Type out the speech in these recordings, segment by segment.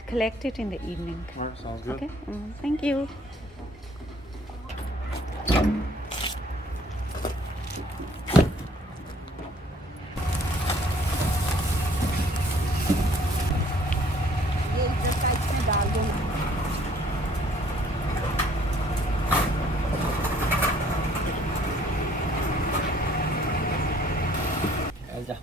I'll collect it in the evening. All right, sounds good. Okay. Thank you. ये इधर side में डाल दो ना। आजा।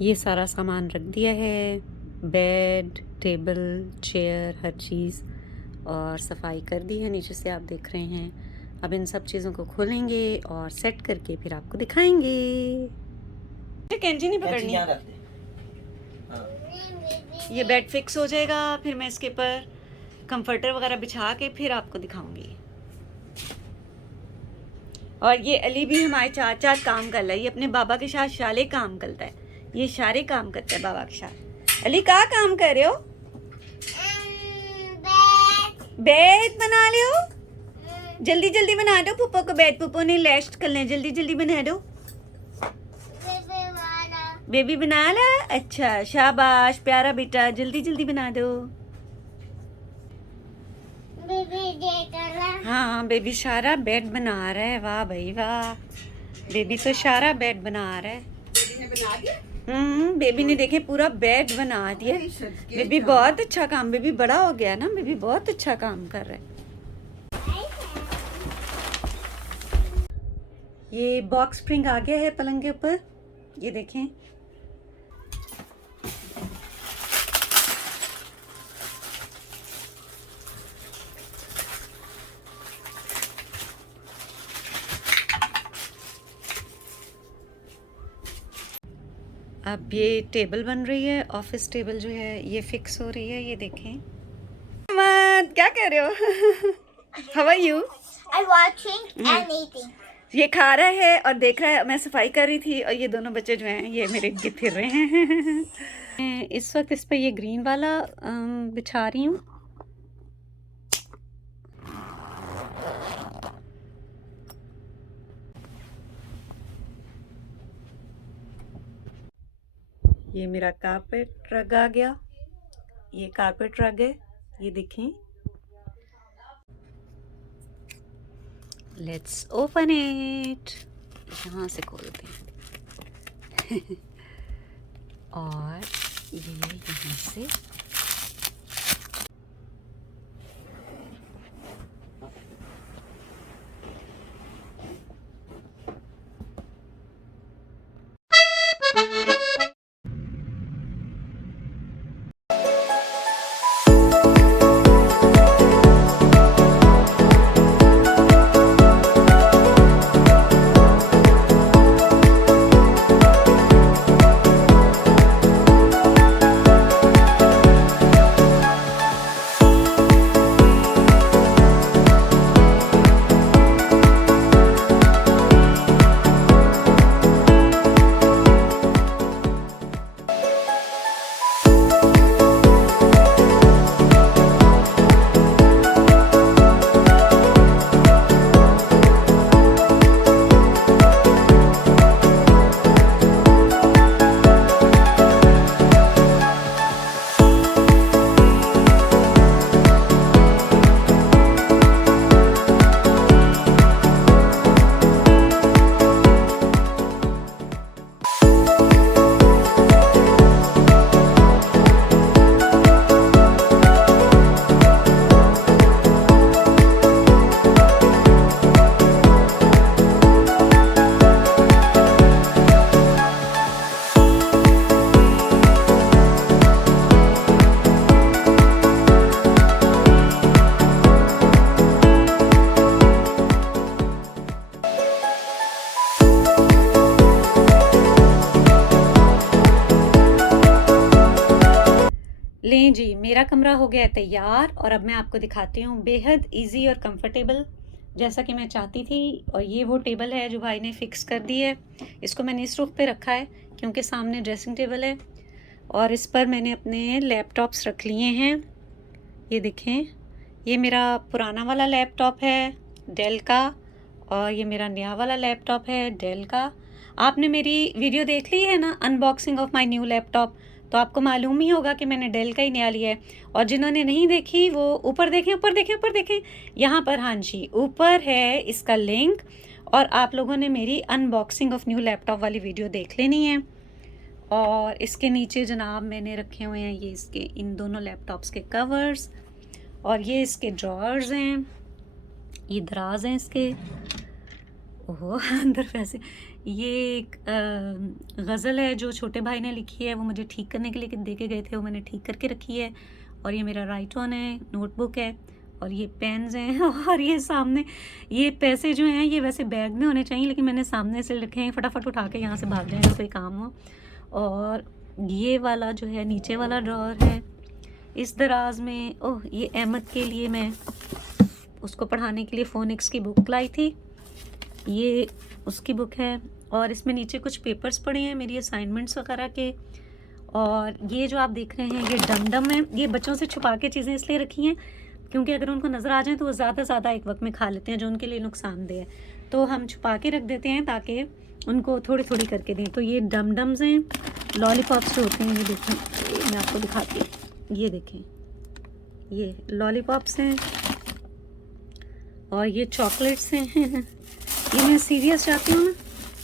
ये सारा सामान रख दिया है, बेड, टेबल, चेयर, हर चीज़, और सफाई कर दी है नीचे से, आप देख रहे हैं। अब इन सब चीज़ों को खोलेंगे और सेट करके फिर आपको दिखाएंगे। कैंची नहीं पकड़नी। ये बेड फिक्स हो जाएगा, फिर मैं इसके ऊपर कंफर्टर वगैरह बिछा के फिर आपको दिखाऊंगी। और ये अली भी हमारे चाचा काम कर रहा है, ये अपने बाबा के साथ शाले काम करता है, ये सारे काम करता है बाबा के साथ। अली क्या काम कर रहे हो? बेड बना रहे हो? जल्दी जल्दी बना दो पुप्पो को बेड, पुप्पो ने लेस्ट कर लें, जल्दी जल्दी बना दो। बेबी बना ला? अच्छा शाबाश प्यारा बेटा, जल्दी जल्दी बना दो। हाँ बेबी सारा बेड बना रहा है, वाह भाई वाह, बेबी तो सारा बेड बना रहा है। बेबी ने देखे पूरा बेड बना दिया। बेबी बहुत अच्छा काम, बेबी बड़ा हो गया ना, बेबी बहुत अच्छा काम कर रहा है। ये बॉक्स स्प्रिंग आ गया है पलंग के ऊपर, ये देखें। अब ये टेबल बन रही है, ऑफिस टेबल जो है ये फिक्स हो रही है, ये देखें। मत क्या कर रहे हो? How are you? I'm watching and eating. ये खा रहा है और देख रहा है, मैं सफाई कर रही थी और ये दोनों बच्चे जो हैं ये मेरे गिर फिर रहे हैं। मैं इस वक्त इस पर ये ग्रीन वाला बिछा रही हूँ। ये मेरा कारपेट रग आ गया, ये कारपेट रग है, ये देखें। लेट्स ओपन इट, यहाँ से खोलते हैं। और ये यहाँ से लें जी, मेरा कमरा हो गया है तैयार और अब मैं आपको दिखाती हूँ बेहद इजी और कंफर्टेबल, जैसा कि मैं चाहती थी। और ये वो टेबल है जो भाई ने फिक्स कर दी है। इसको मैंने इस रुख पे रखा है क्योंकि सामने ड्रेसिंग टेबल है और इस पर मैंने अपने लैपटॉप्स रख लिए हैं। ये देखें, ये मेरा पुराना वाला लैपटॉप है डेल का और ये मेरा नया वाला लैपटॉप है डेल का। आपने मेरी वीडियो देख ली है ना, unboxing of my new laptop, तो आपको मालूम ही होगा कि मैंने डेल का ही नया लिया है। और जिन्होंने नहीं देखी वो ऊपर देखें, ऊपर देखें, ऊपर देखें, यहाँ पर, हाँ जी, ऊपर है इसका लिंक। और आप लोगों ने मेरी अनबॉक्सिंग ऑफ न्यू लैपटॉप वाली वीडियो देख लेनी है। और इसके नीचे जनाब मैंने रखे हुए हैं ये इसके इन दोनों लैपटॉप्स के कवर्स और ये इसके ड्रॉर्स हैं, ये दराज हैं इसके। ओहो अंदर वैसे ये एक गज़ल है जो छोटे भाई ने लिखी है, वो मुझे ठीक करने के लिए दे के गए थे, वो मैंने ठीक करके रखी है। और ये मेरा राइट ऑन है, नोटबुक है और ये पेन्स हैं और ये सामने ये पैसे जो हैं ये वैसे बैग में होने चाहिए लेकिन मैंने सामने से रखे हैं, फटाफट उठा के यहाँ से भाग जाएंगे कोई काम हो। और ये वाला जो है नीचे वाला ड्रॉर है। इस दराज में ओह ये अहमद के लिए मैं उसको पढ़ाने के लिए फोनिक्स की बुक लाई थी, ये उसकी बुक है। और इसमें नीचे कुछ पेपर्स पड़े हैं मेरी असाइनमेंट्स वगैरह के। और ये जो आप देख रहे हैं ये डमडम है, ये बच्चों से छुपा के चीज़ें इसलिए रखी हैं क्योंकि अगर उनको नज़र आ जाए तो वो ज़्यादा एक वक्त में खा लेते हैं जो उनके लिए नुकसानदेह है, तो हम छुपा के रख देते हैं ताकि उनको थोड़ी थोड़ी करके दें। तो ये डमडम्स हैं, लॉलीपॉप्स जो होते हैं, ये देखें मैं आपको दिखाती हूँ, ये देखें ये लॉलीपॉप्स हैं और ये चॉकलेट्स हैं ये मैं सीरियस जाती हूँ ना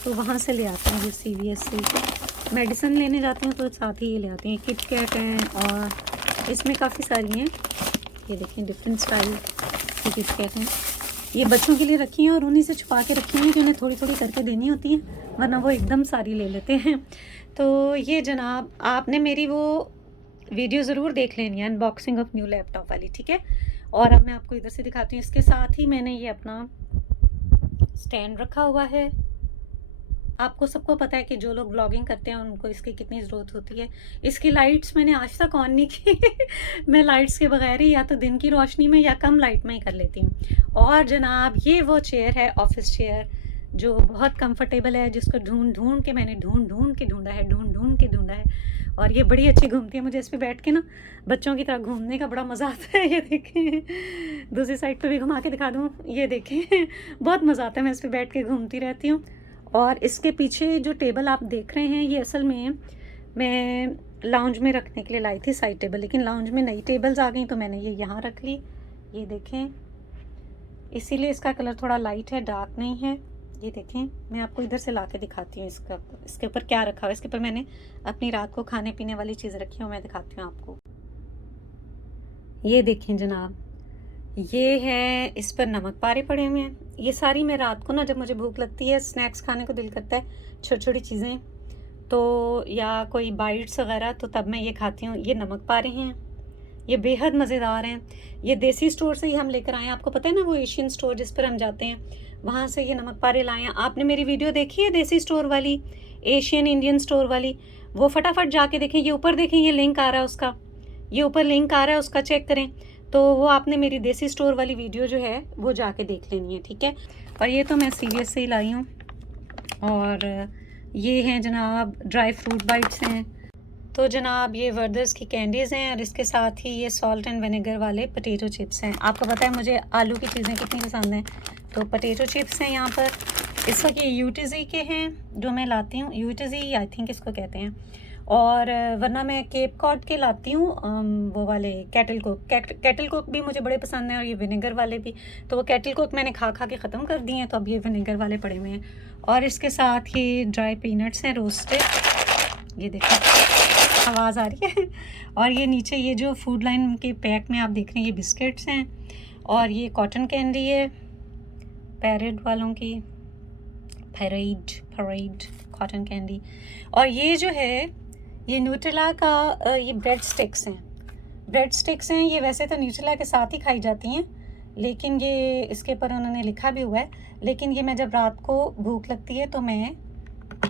तो वहाँ से ले आती हूँ, ये सीरियस से मेडिसिन लेने जाती हूँ तो साथ ही ये ले आती हैं। किट कैट हैं और इसमें काफ़ी सारी हैं, ये देखें डिफरेंट स्टाइल की किट कैट हैं, ये बच्चों के लिए रखी हैं और उन्हीं से छुपा के रखी हैं कि उन्हें थोड़ी थोड़ी करके देनी होती हैं वरना वो एकदम सारी ले लेते हैं। तो ये जनाब आपने मेरी वो वीडियो ज़रूर देख लेनी है अनबॉक्सिंग ऑफ न्यू लैपटॉप वाली, ठीक है। और अब मैं आपको इधर से दिखाती हूँ, इसके साथ ही मैंने ये अपना स्टैंड रखा हुआ है। आपको सबको पता है कि जो लोग ब्लॉगिंग करते हैं उनको इसकी कितनी ज़रूरत होती है। इसकी लाइट्स मैंने आज तक ऑन नहीं की मैं लाइट्स के बगैर ही या तो दिन की रोशनी में या कम लाइट में ही कर लेती हूँ। और जनाब ये वो चेयर है, ऑफिस चेयर, जो बहुत कंफर्टेबल है, जिसको ढूंढ के मैंने ढूंढ के ढूंढा है। और ये बड़ी अच्छी घूमती है, मुझे इस पर बैठ के ना बच्चों की तरह घूमने का बड़ा मज़ा आता है। ये देखें दूसरी साइड पे भी घुमा के दिखा दूँ, ये देखें बहुत मज़ा आता है, मैं इस पर बैठ के घूमती रहती हूँ। और इसके पीछे जो टेबल आप देख रहे हैं ये असल में मैं लाउंज में रखने के लिए लाई थी, साइड टेबल, लेकिन लाउंज में नई टेबल्स आ गई तो मैंने ये यहाँ रख ली, ये देखें। इसीलिए इसका कलर थोड़ा लाइट है, डार्क नहीं है। ये देखें मैं आपको इधर से ला के दिखाती हूँ इसके ऊपर क्या रखा हुआ है। इसके ऊपर मैंने अपनी रात को खाने पीने वाली चीज़ रखी हूँ, मैं दिखाती हूँ आपको। ये देखें जनाब, ये है, इस पर नमक पारे पड़े हुए हैं। ये सारी मैं रात को ना जब मुझे भूख लगती है, स्नैक्स खाने को दिल करता है, छोटी छोटी चीज़ें तो, या कोई बाइट्स वगैरह, तो तब मैं ये खाती हूँ। ये नमक पारे हैं, ये बेहद मज़ेदार हैं। ये देसी स्टोर से ही हम लेकर आए हैं, आपको पता है ना वो एशियन स्टोर जिस पर हम जाते हैं, वहाँ से ये नमक पारे लाए हैं। आपने मेरी वीडियो देखी है देसी स्टोर वाली, एशियन इंडियन स्टोर वाली, वो फटाफट जाके देखें। ये ऊपर देखें, ये लिंक आ रहा है उसका, ये ऊपर लिंक आ रहा है उसका, चेक करें। तो वो आपने मेरी देसी स्टोर वाली वीडियो जो है वो जाके देख लेनी है, ठीक है। और ये तो मैं सीरियस से ही लाई हूँ। और ये हैं जनाब ड्राई फ्रूट बाइट्स हैं। तो जनाब ये वर्दर्स की कैंडीज़ हैं और इसके साथ ही ये सॉल्ट एंड विनेगर वाले पोटैटो चिप्स हैं। आपको पता है मुझे आलू की चीज़ें कितनी पसंद हैं, तो पोटैटो चिप्स हैं यहाँ पर। इस वक्त ये यूटीजी के हैं जो मैं लाती हूँ, यूटीजी आई थिंक इसको कहते हैं। और वरना मैं केप कॉड के लाती हूँ वो वाले कैटल कोक भी मुझे बड़े पसंद हैं, और ये विनेगर वाले भी। तो वो कैटल कोक मैंने खा के ख़त्म कर दिए हैं, तो अब ये विनेगर वाले पड़े हुए हैं। और इसके साथ ये ड्राई पीनट्स हैं रोस्टेड, ये देखो आवाज़ आ रही है। और ये नीचे ये जो फूड लाइन के पैक में आप देख रहे हैं ये बिस्किट्स हैं। और ये कॉटन कैंडी है पैरेड वालों की, पैरेड कॉटन कैंडी। और ये जो है ये न्यूट्रेला का ये ब्रेड स्टिक्स हैं। ये वैसे तो न्यूट्रेला के साथ ही खाई जाती हैं, लेकिन ये इसके ऊपर उन्होंने लिखा भी हुआ है। लेकिन ये मैं जब रात को भूख लगती है तो मैं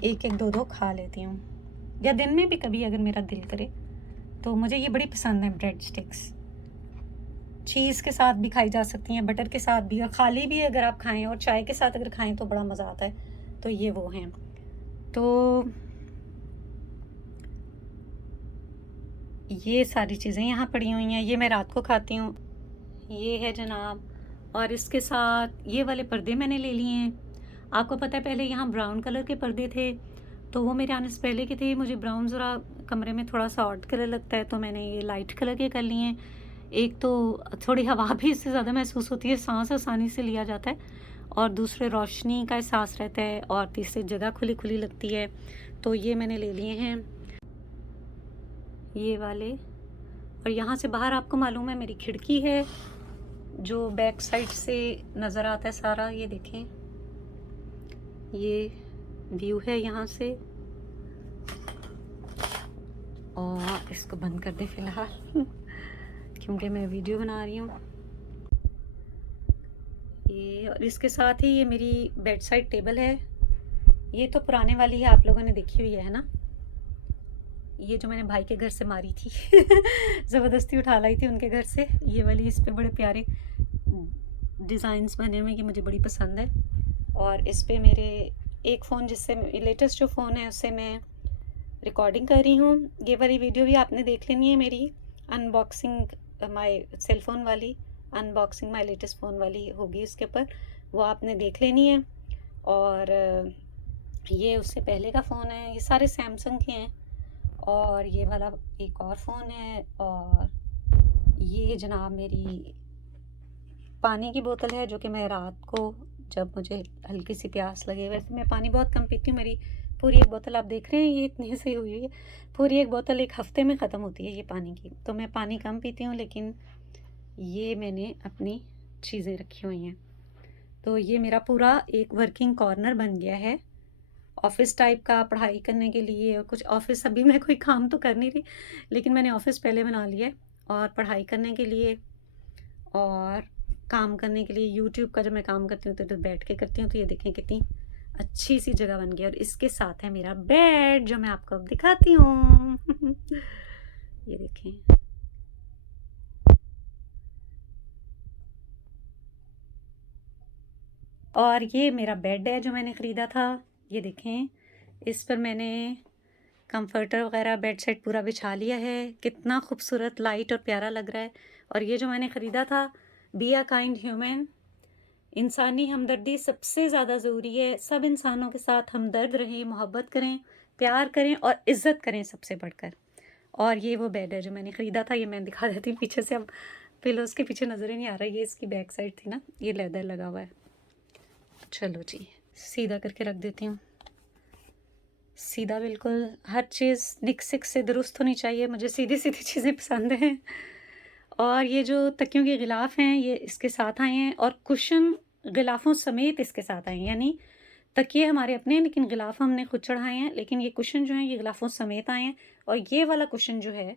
एक दो खा लेती हूँ, या दिन में भी कभी अगर मेरा दिल करे तो मुझे ये बड़ी पसंद है ब्रेड स्टिक्स। चीज़ के साथ भी खाई जा सकती हैं, बटर के साथ भी, और खाली भी अगर आप खाएं और चाय के साथ अगर खाएं तो बड़ा मज़ा आता है। तो ये वो हैं। तो ये सारी चीज़ें यहाँ पड़ी हुई हैं, ये मैं रात को खाती हूँ। ये है जनाब, और इसके साथ ये वाले पर्दे मैंने ले लिए हैं। आपको पता है पहले यहाँ ब्राउन कलर के पर्दे थे, तो वो मेरे आने से पहले के थे। मुझे ब्राउन ज़रा कमरे में थोड़ा सा ऑड कलर लगता है, तो मैंने ये लाइट कलर के कर लिए हैं। एक तो थोड़ी हवा भी इससे ज़्यादा महसूस होती है, सांस आसानी से लिया जाता है, और दूसरे रोशनी का एहसास रहता है, और तीसरी जगह खुली खुली लगती है। तो ये मैंने ले लिए हैं ये वाले। और यहाँ से बाहर आपको मालूम है मेरी खिड़की है जो बैक साइड से नज़र आता है सारा। ये देखें, ये व्यू है यहाँ से। और इसको बंद कर दें फ़िलहाल क्योंकि मैं वीडियो बना रही हूँ। ये, और इसके साथ ही ये मेरी बेड साइड टेबल है। ये तो पुराने वाली है, आप लोगों ने देखी हुई है ना। ये जो मैंने भाई के घर से मारी थी ज़बरदस्ती उठा लाई थी उनके घर से। ये वाली, इस पे बड़े प्यारे डिज़ाइंस बने हुए कि मुझे बड़ी पसंद है। और इस पे मेरे एक फ़ोन, जिससे लेटेस्ट जो फ़ोन है उससे मैं रिकॉर्डिंग कर रही हूँ। ये वाली वीडियो भी आपने देख लेनी है मेरी, अनबॉक्सिंग माय सेल फ़ोन वाली, अनबॉक्सिंग माय लेटेस्ट फ़ोन वाली होगी इसके ऊपर, वो आपने देख लेनी है। और ये उससे पहले का फ़ोन है, ये सारे सैमसंग के हैं। और ये वाला एक और फ़ोन है। और ये जनाब मेरी पानी की बोतल है, जो कि मैं रात को जब मुझे हल्की सी प्यास लगे, वैसे मैं पानी बहुत कम पीती हूँ, मेरी पूरी एक बोतल आप देख रहे हैं ये इतनी सही हुई है, पूरी एक बोतल एक हफ्ते में ख़त्म होती है ये पानी की। तो मैं पानी कम पीती हूँ, लेकिन ये मैंने अपनी चीज़ें रखी हुई हैं। तो ये मेरा पूरा एक वर्किंग कॉर्नर बन गया है, ऑफिस टाइप का, पढ़ाई करने के लिए। और कुछ ऑफिस, अभी मैं कोई काम तो कर नहीं रही, लेकिन मैंने ऑफिस पहले बना लिया है। और पढ़ाई करने के लिए और काम करने के लिए, यूट्यूब का जब मैं काम करती हूँ तो बैठ के करती हूँ। तो ये देखें कितनी अच्छी सी जगह बन गई। और इसके साथ है मेरा बेड, जो मैं आपको अब दिखाती हूँ ये देखें, और ये मेरा बेड है जो मैंने ख़रीदा था। ये देखें, इस पर मैंने कंफर्टर वगैरह बेड सेट पूरा बिछा लिया है। कितना खूबसूरत, लाइट और प्यारा लग रहा है। और ये जो मैंने ख़रीदा था, बी अ काइंड ह्यूमन, इंसानी हमदर्दी सबसे ज़्यादा ज़रूरी है। सब इंसानों के साथ हमदर्द रहें, मोहब्बत करें, प्यार करें और इज़्ज़त करें सबसे बढ़कर। और ये वो बेड है जो मैंने ख़रीदा था। ये मैं दिखा देती हूँ पीछे से, अब पिलोज़ के पीछे नज़र ही नहीं आ रहा। ये इसकी बैक साइड थी ना, ये लेदर लगा हुआ है। चलो जी, सीधा करके रख देती हूँ, सीधा बिल्कुल। हर चीज़ निक सिक से दुरुस्त होनी चाहिए, मुझे सीधी सीधी चीज़ें पसंद हैं। और ये जो तकियों के गिलाफ़ हैं ये इसके साथ आए हैं, और कुशन गिलाफ़ों समेत इसके साथ आए हैं। यानी तकिए हमारे अपने हैं, लेकिन गिलाफ़ हमने खुद चढ़ाए हैं, लेकिन ये कुशन जो हैं ये गिलाफ़ों समेत आए हैं। और ये वाला कुशन जो है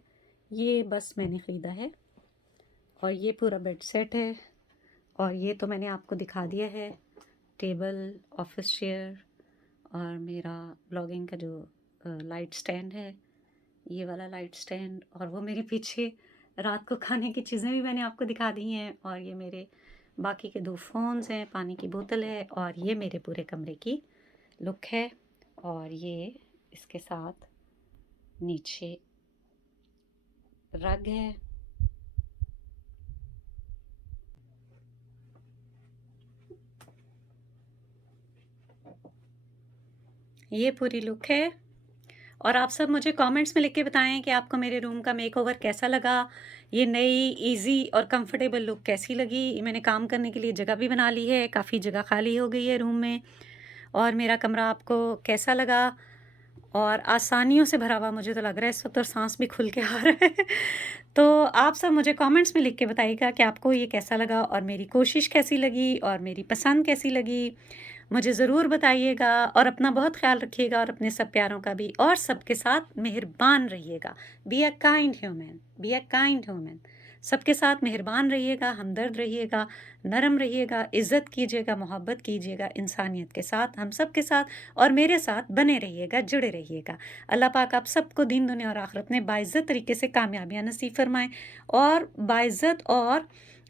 ये बस मैंने ख़रीदा है। और ये पूरा बेड सेट है। और ये तो मैंने आपको दिखा दिया है, टेबल, ऑफिस चेयर, और मेरा ब्लॉगिंग का जो लाइट स्टैंड है, ये वाला लाइट स्टैंड। और वो मेरे पीछे रात को खाने की चीज़ें भी मैंने आपको दिखा दी हैं। और ये मेरे बाकी के 2 फ़ोन्स हैं, पानी की बोतल है, और ये मेरे पूरे कमरे की लुक है। और ये इसके साथ नीचे रग है। ये पूरी लुक है। और आप सब मुझे कमेंट्स में लिख के बताएं कि आपको मेरे रूम का मेकओवर कैसा लगा, ये नई इजी और कंफर्टेबल लुक कैसी लगी। मैंने काम करने के लिए जगह भी बना ली है, काफ़ी जगह खाली हो गई है रूम में। और मेरा कमरा आपको कैसा लगा, और आसानियों से भरा हुआ मुझे तो लग रहा है इस वक्त, और सांस भी खुल के आ रहा है तो आप सब मुझे कमेंट्स में लिख के बताइएगा कि आपको ये कैसा लगा, और मेरी कोशिश कैसी लगी, और मेरी पसंद कैसी लगी, मुझे ज़रूर बताइएगा। और अपना बहुत ख्याल रखिएगा, और अपने सब प्यारों का भी, और सबके साथ मेहरबान रहिएगा। Be a kind human, be a kind human. सबके साथ मेहरबान रहिएगा, हमदर्द रहिएगा, नरम रहिएगा, इज़्ज़त कीजिएगा, मोहब्बत कीजिएगा इंसानियत के साथ, हम सब के साथ और मेरे साथ बने रहिएगा, जुड़े रहिएगा। अल्लाह पाक आप सबको दीन दुनिया और आखिरत में बाइज़्ज़त तरीके से कामयाबियाँ नसीब फरमाएँ और बाइज़्ज़त और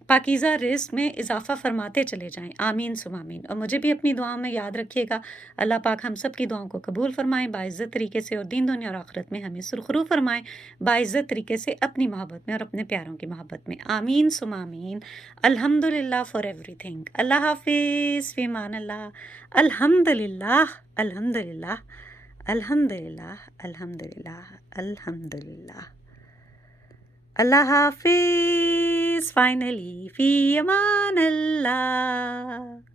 पाकीज़ा रिज़्क़ में इज़ाफ़ा फरमाते चले जाएँ। आमीन सुम्मा आमीन। और मुझे भी अपनी दुआओं में याद रखिएगा। अल्लाह पाक हम सब की दुआओं को कबूल फरमाएँ बाइज़्ज़त तरीके से और दीन दुनिया और आखिरत में हमें सुरखरू फरमाएँ बाइज़्ज़त तरीके से अपनी मोहब्बत में और अपने प्यारों की मोहब्बत में। आमीन सुम्मा आमीन। अल्हम्दुलिल्लाह फॉर एवरीथिंग। अल्लाह हाफ़िज़, फ़ी अमान अल्लाह। अल्हम्दुलिल्लाह, अल्हम्दुलिल्लाह, अल्हम्दुलिल्लाह, अल्हम्दुलिल्लाह, अल्हम्दुलिल्लाह। अल्लाह हाफ़िज़, फाइनली फ़ी अमान अल्लाह।